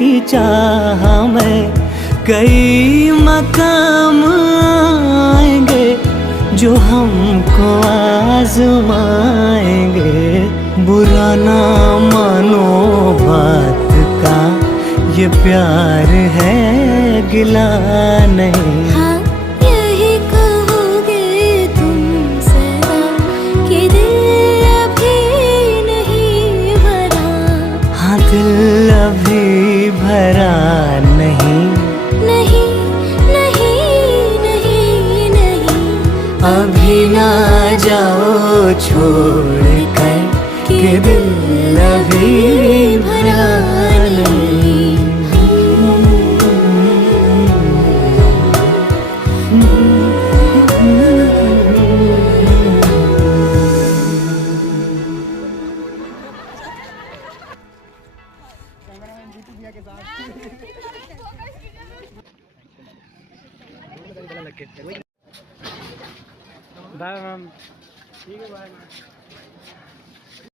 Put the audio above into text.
की चाह में कई मकाम आएंगे जो हमको आजमाएंगे। बुरा ना मानो बात का, ये प्यार है गिला नहीं। हाँ यही कहोगे तुम सदा कि दिल अभी नहीं भरा। हाँ दिल अभी भरा नहीं, नहीं नहीं नहीं नहीं, अभी ना जाओ छोड़ कर कि दिल अभी भरा नहीं। Bye ma'am. ठीक है बाय मैम।